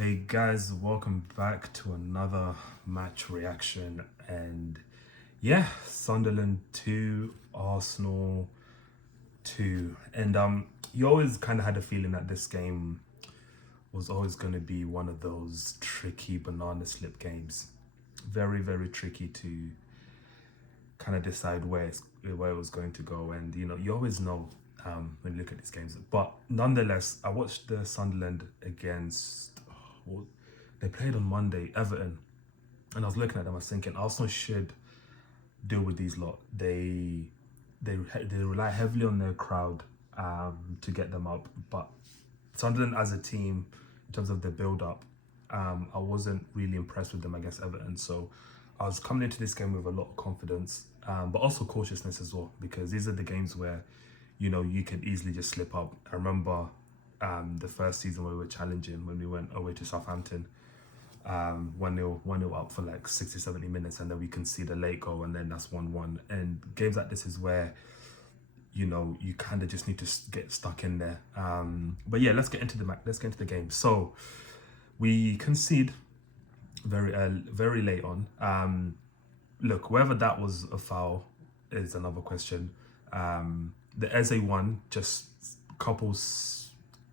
Hey guys, welcome back to another match reaction. And yeah, Sunderland 2, Arsenal 2. And you always kind of had a feeling that this game was always going to be one of those tricky banana slip games. Very, very tricky to kind of decide where it was going to go. And you always know when you look at these games. But nonetheless, I watched the Sunderland against. Well, they played on Monday, Everton, and I was looking at them. I was thinking Arsenal should deal with these lot. They rely heavily on their crowd to get them up, but Sunderland as a team, in terms of the build up, I wasn't really impressed with them against Everton. So I was coming into this game with a lot of confidence, but also cautiousness as well, because these are the games where you could easily just slip up. I remember the first season where we were challenging, when we went away to Southampton, 1-0 up for like 60, 70 minutes, and then we concede a late goal, and then that's 1-1. And games like this is where you kind of just need to get stuck in there. But yeah, let's get into the game. So we concede very early, very late on. Look, whether that was a foul is another question. The Eze one, just couple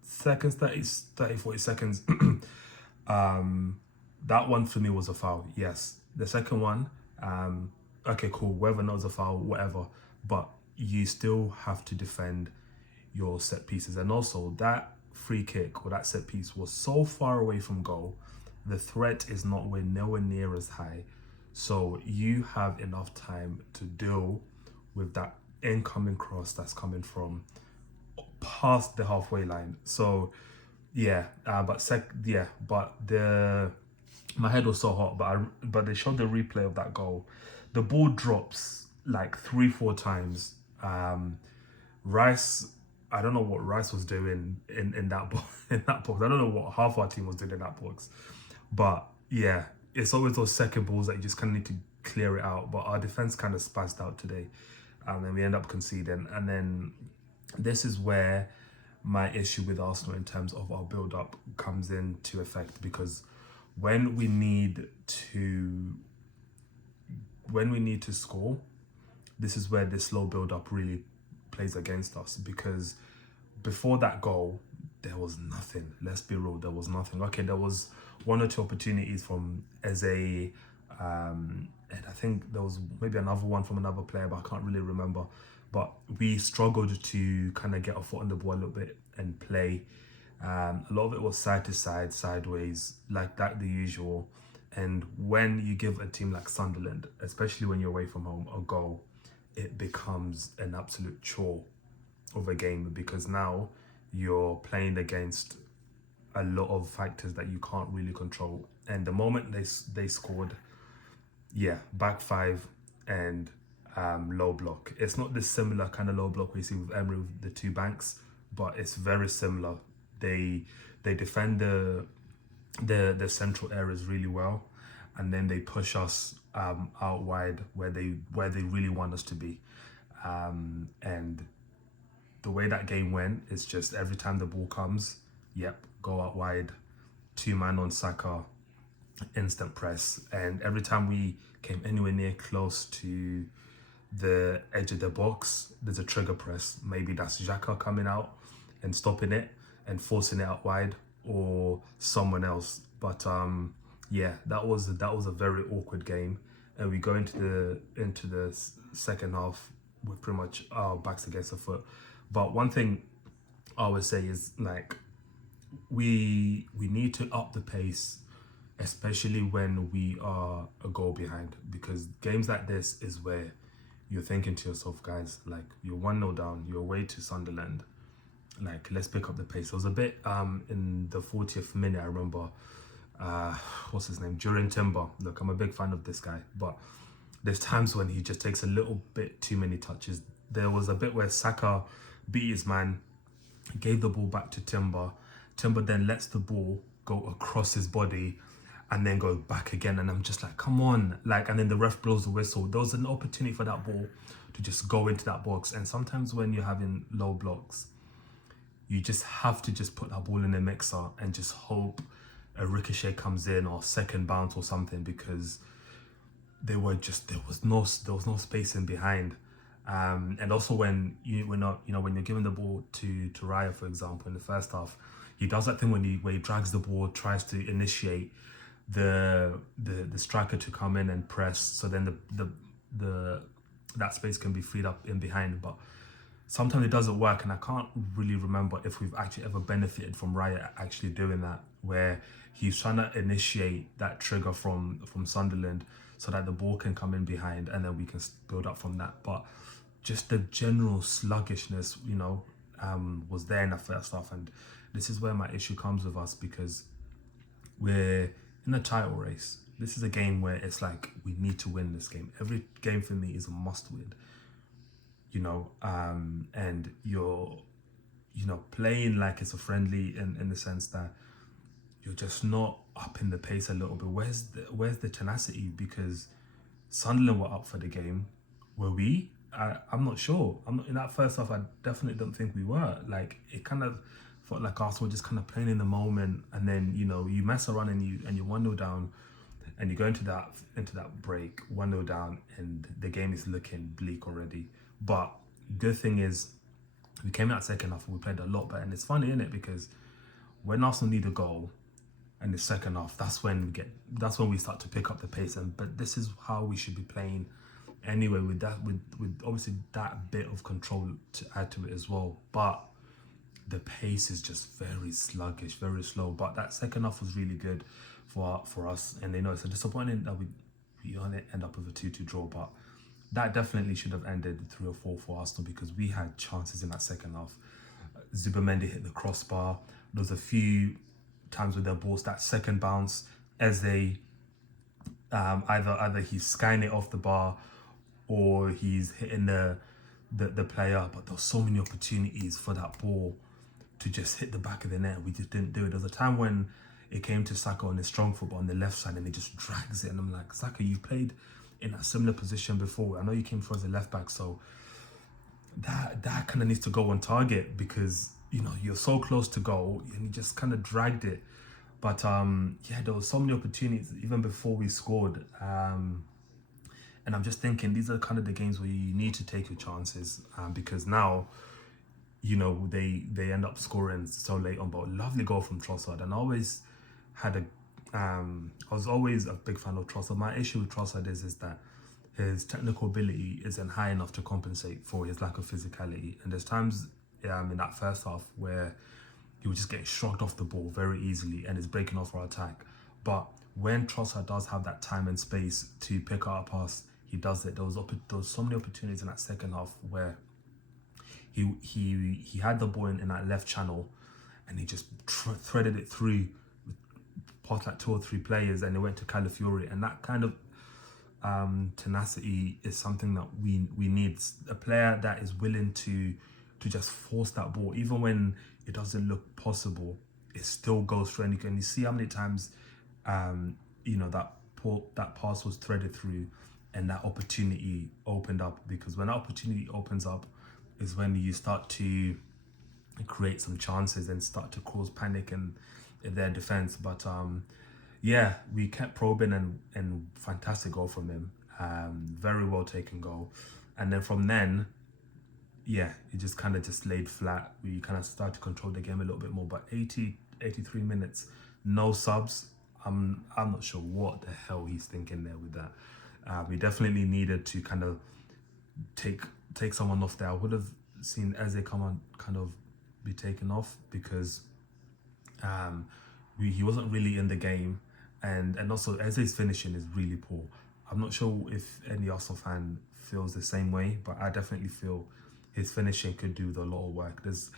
seconds, 40 seconds. That one for me was a foul, yes. The second one, okay, cool, whether or not it's a foul, whatever, but you still have to defend your set pieces. And also, that free kick or that set piece was so far away from goal, the threat is nowhere near as high, so you have enough time to deal with that incoming cross that's coming from past the halfway line. So yeah, but my head was so hot. But they showed the replay of that goal. The ball drops like 3-4 times. Rice, I don't know what Rice was doing in that in that box. I don't know what half our team was doing in that box. But yeah, it's always those second balls that you just kind of need to clear it out. But our defense kind of spazzed out today, and we end up conceding. And then this is where my issue with Arsenal in terms of our build-up comes into effect, because when we need to score, this is where this slow build-up really plays against us, because before that goal there was nothing. Let's be real, there was nothing. Okay, there was one or two opportunities from Eze, and I think there was maybe another one from another player, but I can't really remember. But we struggled to kind of get our foot on the ball a little bit and play. A lot of it was side to side, sideways, like that, the usual. And when you give a team like Sunderland, especially when you're away from home, a goal, it becomes an absolute chore of a game, because now you're playing against a lot of factors that you can't really control. And the moment they scored, yeah, back five and low block. It's not this similar kind of low block we see with Emery with the two banks, but it's very similar. They defend the central areas really well, and then they push us out wide where they really want us to be. And the way that game went is just every time the ball comes, yep, go out wide, 2-man on Saka, instant press. And every time we came anywhere near close to the edge of the box, there's a trigger press. Maybe that's Xhaka coming out and stopping it and forcing it out wide, or someone else. But yeah, that was a very awkward game, and we go into the second half with pretty much our backs against the foot. But one thing I would say is, like, we need to up the pace, especially when we are a goal behind, because games like this is where you're thinking to yourself, guys, like, you're 1-0 down, you're away to Sunderland, like, let's pick up the pace. There was a bit in the 40th minute, I remember, what's his name, Duran Timber. Look, I'm a big fan of this guy, but there's times when he just takes a little bit too many touches. There was a bit where Saka beat his man, gave the ball back to Timber. Timber then lets the ball go across his body and then go back again, and I'm just like, come on, like, and then the ref blows the whistle. There was an opportunity for that ball to just go into that box. And sometimes when you're having low blocks, you just have to just put that ball in the mixer and just hope a ricochet comes in or second bounce or something, because there was no space in behind. And also when when you're giving the ball to Raya, for example, in the first half, he does that thing where he drags the ball, tries to initiate the striker to come in and press, so then the that space can be freed up in behind. But sometimes it doesn't work, and I can't really remember if we've actually ever benefited from Raya actually doing that, where he's trying to initiate that trigger from Sunderland so that the ball can come in behind and then we can build up from that. But just the general sluggishness, was there in the first half, and this is where my issue comes with us, because we're in a title race. This is a game where it's like we need to win this game. Every game for me is a must win. And you're playing like it's a friendly in the sense that you're just not up in the pace a little bit. Where's the tenacity? Because Sunderland were up for the game. Were we? I'm not sure. In that first half, I definitely don't think we were. Like, it kind of felt like Arsenal just kind of playing in the moment, and then you mess around and you're 1-0 down, and you go into that break 1-0 down, and the game is looking bleak already. But good thing is, we came out second half and we played a lot better. And it's funny, isn't it? Because when Arsenal need a goal in the second half, that's when we start to pick up the pace. But this is how we should be playing anyway, with obviously that bit of control to add to it as well. But the pace is just very sluggish, very slow. But that second half was really good for us. And it's a disappointing that we end up with a 2-2 draw, but that definitely should have ended 3-4 for Arsenal, because we had chances in that second half. Zubamendi hit the crossbar. There was a few times with their balls, that second bounce, as they either he's skying it off the bar or he's hitting the player. But there were so many opportunities for that ball to just hit the back of the net. We just didn't do it. There was a time when it came to Saka on his strong football on the left side, and he just drags it. And I'm like, Saka, you've played in a similar position before. I know you came through as a left back, so that kind of needs to go on target, because you're so close to goal and you just kind of dragged it. But there was so many opportunities even before we scored, and I'm just thinking these are kind of the games where you need to take your chances, because now they end up scoring so late on. But lovely goal from Trossard, and I was always a big fan of Trossard. My issue with Trossard is that his technical ability isn't high enough to compensate for his lack of physicality. And there's times in that first half where he was just getting shrugged off the ball very easily and is breaking off our attack. But when Trossard does have that time and space to pick out a pass, he does it. There was so many opportunities in that second half where he had the ball in that left channel, and he just threaded it through past like 2 or 3 players, and it went to Calafiori. And that kind of tenacity is something that we need. A player that is willing to just force that ball, even when it doesn't look possible, it still goes through. And you see how many times that pass was threaded through and that opportunity opened up. Because when that opportunity opens up is when you start to create some chances and start to cause panic in their defense. But we kept probing, and fantastic goal from him. Very well taken goal. And then from then, it just kind of just laid flat. We kind of started to control the game a little bit more. But 83 minutes, no subs. I'm not sure what the hell he's thinking there with that. We definitely needed to kind of take someone off there. I would have seen Eze come on, kind of be taken off, because he wasn't really in the game, and also Eze's finishing is really poor. I'm not sure if any Arsenal fan feels the same way, but I definitely feel his finishing could do a lot of work. There's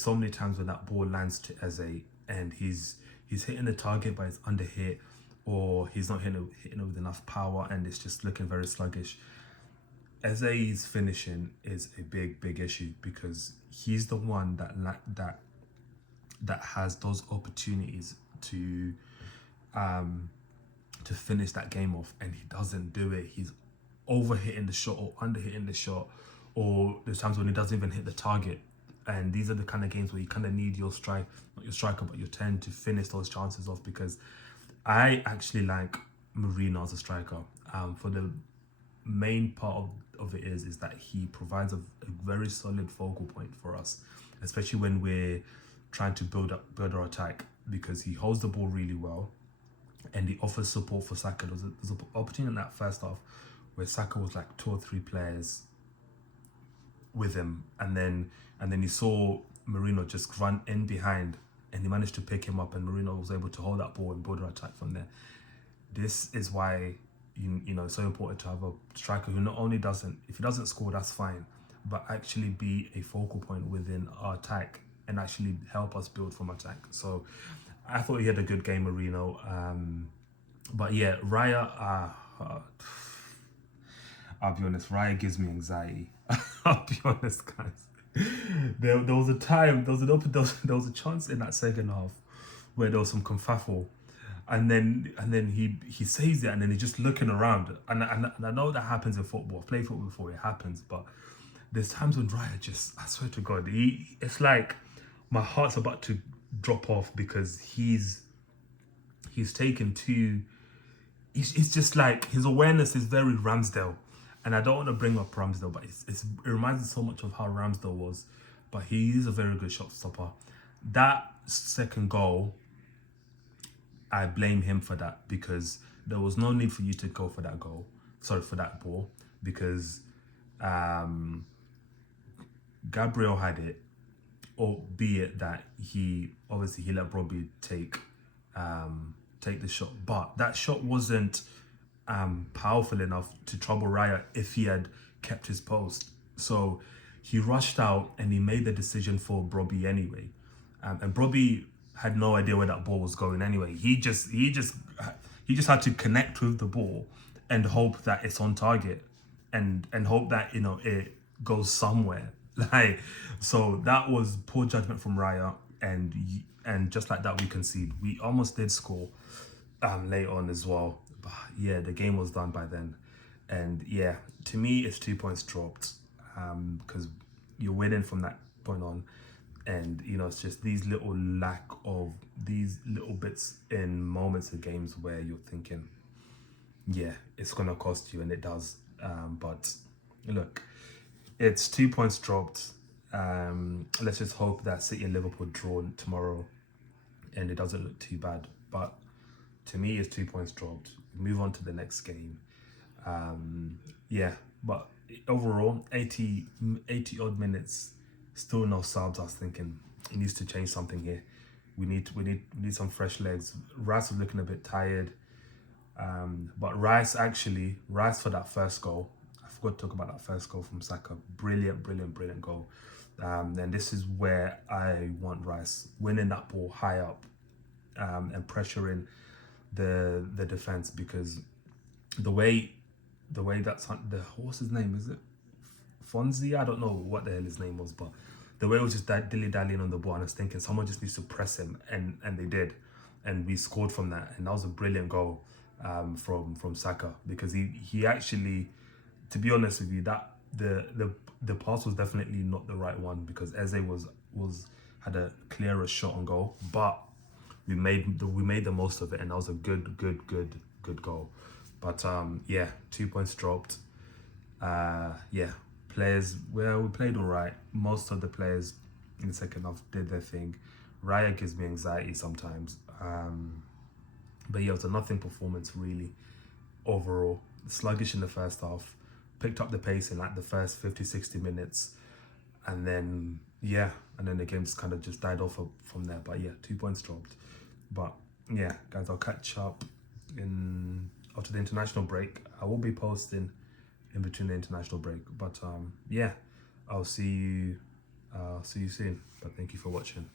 so many times when that ball lands to Eze and he's hitting the target but it's under hit, or he's not hitting it with enough power, and it's just looking very sluggish. Eze's finishing is a big issue, because he's the one that has those opportunities to finish that game off, and he doesn't do it. He's over hitting the shot or under hitting the shot, or there's times when he doesn't even hit the target. And these are the kind of games where you kind of need your not your striker, but your 10 to finish those chances off, because I actually like Marino as a striker. For the main part of it is that he provides a very solid focal point for us, especially when we're trying to build our attack, because he holds the ball really well and he offers support for Saka. There's an opportunity in that first half where Saka was like 2 or 3 players with him, and then you saw Marino just run in behind, and he managed to pick him up, and Marino was able to hold that ball and build our attack from there. This is why you know it's so important to have a striker who not only if he doesn't score, that's fine, but actually be a focal point within our attack and actually help us build from attack. So I thought he had a good game, Marino. But yeah, Raya, I'll be honest, Raya gives me anxiety. I'll be honest, guys. There was a time, there was a chance in that second half where there was some confaffle, and then he saves it, and then he's just looking around. And I know that happens in football. I've played football before, it happens, but there's times when Raya just, I swear to God, it's like my heart's about to drop off, because he's taken too. It's just like his awareness is very Ramsdale. And I don't want to bring up Ramsdale, but it reminds me so much of how Ramsdale was. But he is a very good shot stopper. That second goal, I blame him for that, because there was no need for you to go for that goal. Sorry, for that ball, because Gabriel had it, albeit that he let Robbie take the shot, but that shot wasn't powerful enough to trouble Raya if he had kept his post. So he rushed out and he made the decision for Brobbey anyway, and Brobbey had no idea where that ball was going anyway. He just had to connect with the ball and hope that it's on target, and hope that it goes somewhere. Like, so that was poor judgment from Raya, and just like that we concede. We almost did score late on as well. But yeah, the game was done by then. And yeah, to me, it's 2 points dropped, because you're winning from that point on. And, it's just these little bits in moments of games where you're thinking, yeah, it's going to cost you, and it does. But look, it's 2 points dropped. Let's just hope that City and Liverpool draw tomorrow and it doesn't look too bad. But to me, it's 2 points dropped. Move on to the next game. Yeah, but overall, 80 odd minutes, still no subs. I was thinking he needs to change something here. We need some fresh legs. Rice was looking a bit tired. But Rice for that first goal, I forgot to talk about that first goal from Saka. Brilliant goal. And this is where I want Rice winning that ball high up, and pressuring the defense, because the way that's what's his name, is it Fonzie? I don't know what the hell his name was, but the way it was just dilly-dallying on the ball, and I was thinking someone just needs to press him, and they did, and we scored from that, and that was a brilliant goal from Saka, because he actually, to be honest with you, that the pass was definitely not the right one, because Eze had a clearer shot on goal, but we made the most of it, and that was a good goal. But yeah, 2 points dropped. Yeah, players, well, we played all right. Most of the players in the second half did their thing. Raya gives me anxiety sometimes. But yeah, it was a nothing performance really overall. Sluggish in the first half, picked up the pace in like the first 50-60 minutes, and then the game just kind of just died off from there. But yeah, 2 points dropped. But yeah, guys, I'll catch up after the international break. I will be posting in between the international break, but yeah, I'll see you soon. But thank you for watching.